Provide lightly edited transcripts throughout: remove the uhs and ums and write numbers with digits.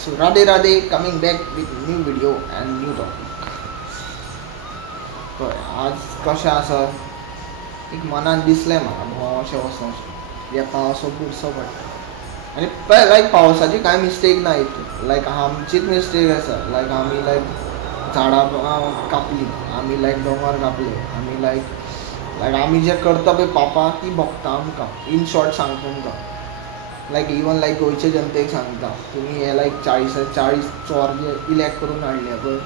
So Radhe Radhe coming back with new video and new topic. कळ्ळें आज कशें आसा एक मनान दिसलें म्हाका भोंवशें वचोंशें या पावसो बुरसो पडटा आनी लायक पावसाची कांय मिस्टेक ना हितून लायक आमचीच मिस्टेक आसा लायक आमी लायक झाडां कापलीं आमी लायक दोंगर कापले आमी लायक आमी जें करता पळय पापां ती भोगता आमकां इन शॉर्ट सांगता तुमकां लायक इवन लायक गोंयचे जनतेक सांगता तुमी हे लायक 40 चोर जे इलॅक्ट करून हाडले पळय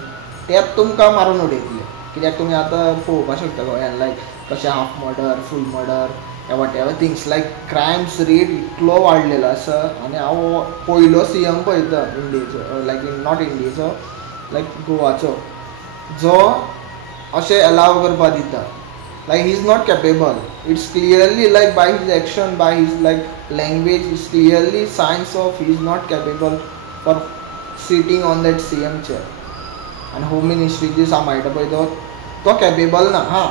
तेच तुमकां मारून उडयतले कित्याक तुमी आतां पळोवपाक शकता गोंयांत लायक कशें half murder full murder whatever things like crimes rate इतलो वाडलेलो आसा आनी हांव पयलो CM पळयता इंडियेचो लायक नॉट इंडियेचो लायक गोवाचो जो अशें अलाव करपा दिता like he's not capable. It's clearly like by his action, by his like language, it's clearly signs of he's not capable for sitting on that CM chair. And home ministry जी सांबाळटा पळय तो capable ना हां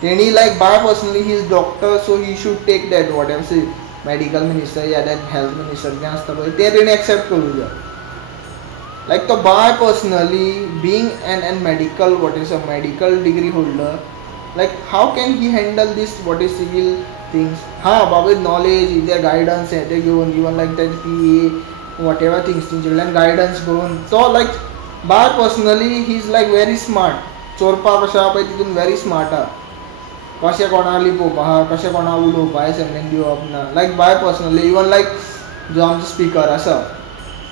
तेणी like by personally he is doctor so he should take that whatever say medical minister या that health minister जें आसता पळय तें तेणी accept करूं जाय like तो by personally being an medical what is a medical degree holder like how can he handle this what is civil things बाबा knowledge इथे guidance हे ते घेवन even like that PA whatever things तेंच्याकडल्यान guidance घेवन तो like by personally he is like very smart चोरपा कशें आहा पळय तितून very smart आहा कशें कोणाक लिपोवपा आहा कशें कोणाक उलोवपा एसेंब्लीन दिवप ना like by personally even like जो आमचो स्पिकर आसा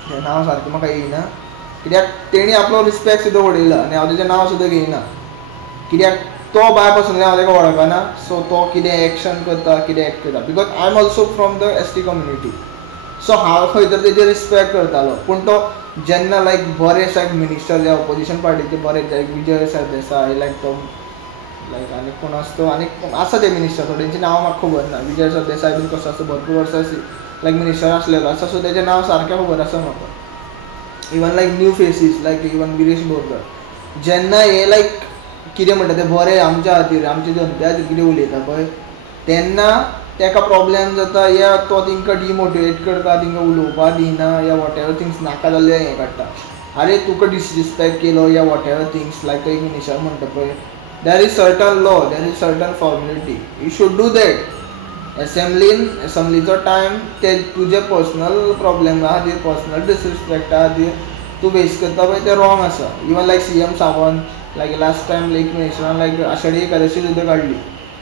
तें नांव सारकें म्हाका येयना कित्याक तेणी आपलो रिस्पेक्ट सुद्दां उडयला आनी हांव तेजें नांव सुद्दां घेयना कित्याक तो बाय पासून हांव ताका वळखना सो तो कितें एक्शन करता कितें एक्ट करता because I am also from the ST community so हांव खंय तर तेजें रिस्पेक्ट करतालो पूण तो जेन्ना लायक बरे लायक मिनिस्टर जे ऑपोजिशन पार्टीचे बरे लायक विजय सरदेसाय लायक तो लायक आनी कोण आसता आनी आसा ते मिनिस्टर तेंचें नांव म्हाका खबर ना विजय सरदेसाय बीन कसो आसा भरपूर वर्सां लायक मिनिस्टर आसलेलो आसा सो तेजें नांव सारकें खबर आसा म्हाका इवन लायक न्यू फेसीस लायक इवन गिरीश बोरकर जेन्ना हे लायक कितें म्हणटा तें बरें आमच्या खातीर आमच्या जनते खातीर कितें उलयता पळय तेन्ना ताका प्रॉब्लेम जाता या तो तांकां डिमोटिवेट करता तांकां उलोवपा दिना या वॉट एवर थिंग्स नाका जाल्ले हें काडटा आरे तुका डिसरिस्पेक्ट केलो या वॉट एवर थिंग्स लायक तो एक मिनिस्टर म्हणटा पळय there is certain law there is certain formality you should do that एसेंब्लीचो टायम ते तुजे पर्सनल प्रॉब्लेमा खातीर पर्सनल डिसरिस्पेक्टा खातीर तूं वेस्ट करता पळय तें रॉंग आसा इवन लायक CM सावंत लायक लास्ट टायम लायक मिनिस्टरान लायक आषाढी एकादशी सुद्दां काडली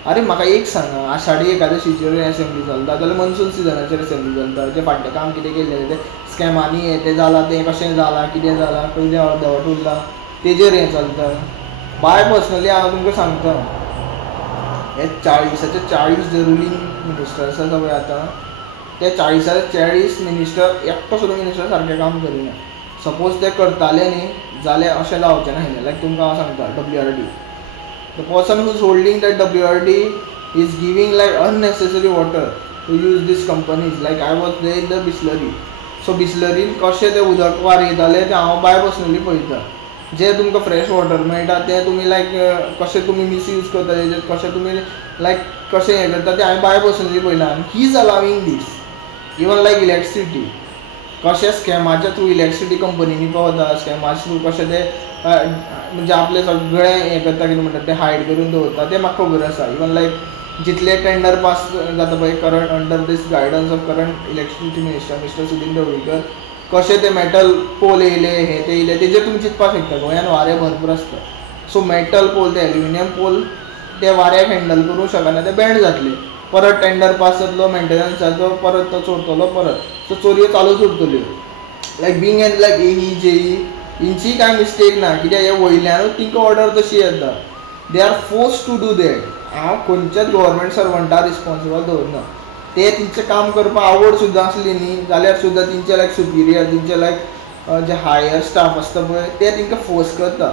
अरे म्हाका एक सांगा आषाढी एकादशीचेर एसेंब्ली चलता जाल्यार मनसून सिजनाचेर एसेंब्ली चलता जें फाटलें काम कितें केल्लें तें स्कॅमांनी हें तें जालां तें कशें जालां कितें जालां खंय अर्दवट उरलां तेजेर हें चलता बाय पर्सनली हांव तुमकां सांगता हे 40 जे रुलींग मिनिस्टर आसा पळय आतां ते 40 मिनिस्टर एकटो सुद्दां मिनिस्टर सारकें काम करिना सपोज ते करताले न्ही जाल्यार अशें जावचें ना लायक तुमकां हांव सांगता WRD the person who is holding that WRD is giving like unnecessary water to use this companies like I was there in the Bisleri so बिस्लरीन कशें तें उदक वारयतालें तें हांव बाय पर्सनली पळयता जें तुमकां फ्रेश वॉटर मेळटा तें तुमी लायक कशें तुमी मिसयूज करता तेजें कशें तुमी लायक कशें हें करता तें हांवें बाय पर्सनली पळयलां आनी he is allowing this even like electricity कशें स्कॅमाच्या थ्रू इलॅक्ट्रिसिटी कंपनीनी पावता स्कॅमाच्या थ्रू कशें ते म्हणजे आपलें सगळें हें करता कितें म्हणटा तें हायड करून दवरता तें म्हाका खबर आसा इवन लायक जितले टेंडर पास जाता पळय current under this guidance of current electricity minister mister Sudin Dhavalikar कशें ते मेटल पोल येयले हे ते येयले तेजेर तुमी चिंतपाक शकता गोंयांत वारें भरपूर आसता सो मेटल पोल ते एल्युमिनियम पोल ते वाऱ्याक हँडल करूंक शकना ते बँड जातले परत टेंडर पास जातलो मेंटेनन्साचो परत तो चोरतलो परत सो चोरयो चालूच उरतल्यो like being an like AE JE हिंची कांय मिस्टेक ना कित्याक हे वयल्यानूच तिंका ऑर्डर तशी येता they are force to do that हांव खंयच्याच गव्हर्मेंट सर्वंटाक रिस्पॉन्सिबल दवरना ते तेंचें काम करपाक आवड सुद्दां आसली न्ही जाल्यार सुद्दां तेंचे लायक सुपिरियर तेंचे लायक जे हायर स्टाफ आसता पळय ते तेंकां फोर्स करता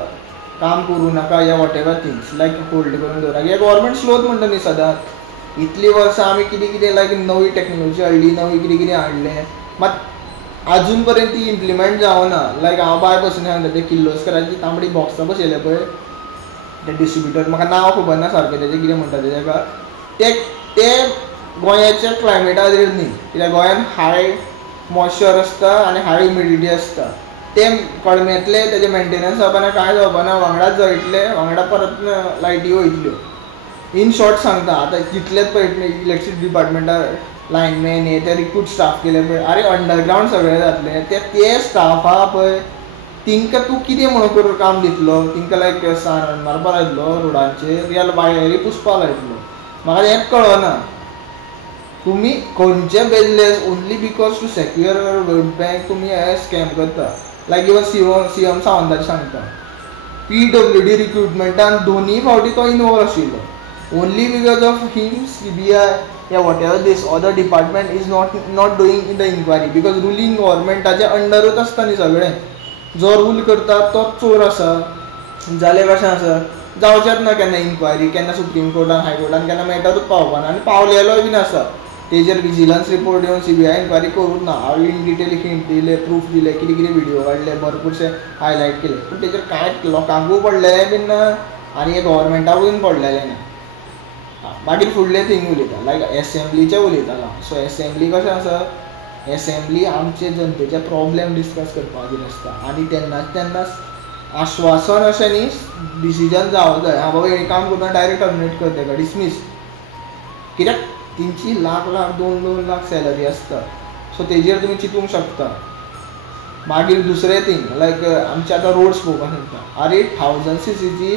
काम करूं नाका या वॉट एवर थिंग्स लायक होल्ड करून दवरा हे गव्हर्मेंट स्लोच म्हणटा न्ही सदांच इतलीं वर्सां आमी कितें कितें लायक नवी टॅक्नोलॉजी हाडली नवी कितें कितें हाडलें मात अजून पर्यंत ती इम्प्लिमेंट जावना लायक हांव बाय पासून सांगता ते किर्लोस्कराची तांबडी बॉक्सां बसयले पळय ते डिस्ट्रिब्युटर म्हाका नांव खबर ना सारकें तेजें कितें म्हणटा तेका ते गोंयाच्या क्लायमेटा खातीर न्ही कित्याक गोंयांत हाय मॉइश्चर आसता आनी हाय ह्युमिडिटी आसता ते कळमेतले तेजे मेंटेनन्स जावपाना कांय जावपाना वांगडाच जळटले वांगडा परत लायटी वयतल्यो. इन शॉर्ट सांगता आतां जितलेच पळय इलेक्ट्रिसिटी डिपार्टमेंटार लायनमॅन हे ते रिक्रूट स्टाफ केले पळय अरे अंडरग्रावंड सगळें जातलें ते स्टाफ आहा पळय तिंकां तूं कितें म्हणून करून काम दितलो तिंकां लायक सारन मारपा लायतलो रोडांचेर या भायली पुसपा लायतलो म्हाका हेंच कळना. तुम्ही खंयचे business only because to secure vote bank तुम्ही हे स्कॅम करता. लायक इवन सीएम सावंताचे सांगता PWD रिक्रुटमेंटान दोनूय फावटी तो इनवॉल्व आशिल्लो only because of him CBI या whatever this other department is not doing in the inquiry because ruling गव्हर्मेंटाच्या अंडरूच आसता न्ही सगळें. जो रूल करता तोच चोर आसा जाल्यार कशें आसा जावचेंच ना केन्ना इन्क्वायरी केन्ना सुप्रीम कोर्टान हायकोर्टान केन्ना मॅटरूच पावपाना आनी पावलेलोय बीन आसा. तेजेर विजिलन्स रिपोर्ट येवन CBI इन्क्वायरी करूंक ना हांव इन डिटेल हिंट दिले प्रूफ दिले कितें कितें व्हिडिओ काडले भरपूरशे हायलायट केले पूण तेजेर कांयच लोकांकूय पडलेलें बीन ना आनी हे गव्हर्मेंटाकूय पडलेलें ना. मागीर फुडलें थिंग उलयता लायक एसेंब्लीचें उलयता हांव. सो एसेंब्ली कशें आसा एसेंब्ली आमचे जनतेचे प्रॉब्लेम डिस्कस करपाक बीन आसता आनी तेन्नाच आश्वासन अशें न्ही डिसिजन जावं जाय हांव बाबा हें काम करता डायरेक्ट टर्मिनेट कर तेका डिसमीस कित्याक तेंची लाख 2-2 लाख सॅलरी आसता. सो तेजेर तुमी चिंतूंक शकता. मागीर दुसरें थिंग लायक आमचे आतां रोड्स पळोवपाक शकता अरे 1000cc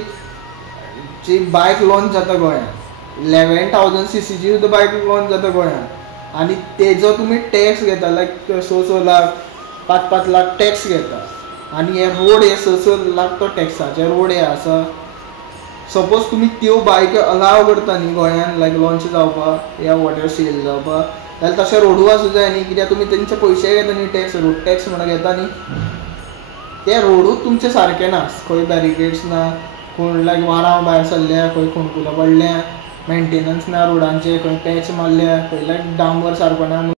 ची बायक लॉन्च जाता गोंयांत 11,000cc ची सुद्दां बायक लॉन्च जाता गोंयांत आनी तेजो तुमी टॅक्स घेता लायक 6 लाख 5 लाख टॅक्स घेता आनी हे रोड हे 6 लाख तो टॅक्साचे रोड हे आसा. सपोज तुमी त्यो बायक अलाव करता न्ही गोंयांत लायक लॉन्च जावपाक या वॉटर सेल जावपाक जाल्यार तशें रोडू आसूं जाय न्ही कित्याक तुमी तेंचे पयशे घेता न्ही टॅक्स रोड टॅक्स म्हणून घेता न्ही ते रोडूच तुमचे सारके ना खंय बॅरिकेड्स ना खंय लायक वारां भायर सरल्या खंय खणकुलां पडल्या मेंटेनन्स ना रोडांचे खंय पॅच मारल्या खंय लायक डांबर सारको ना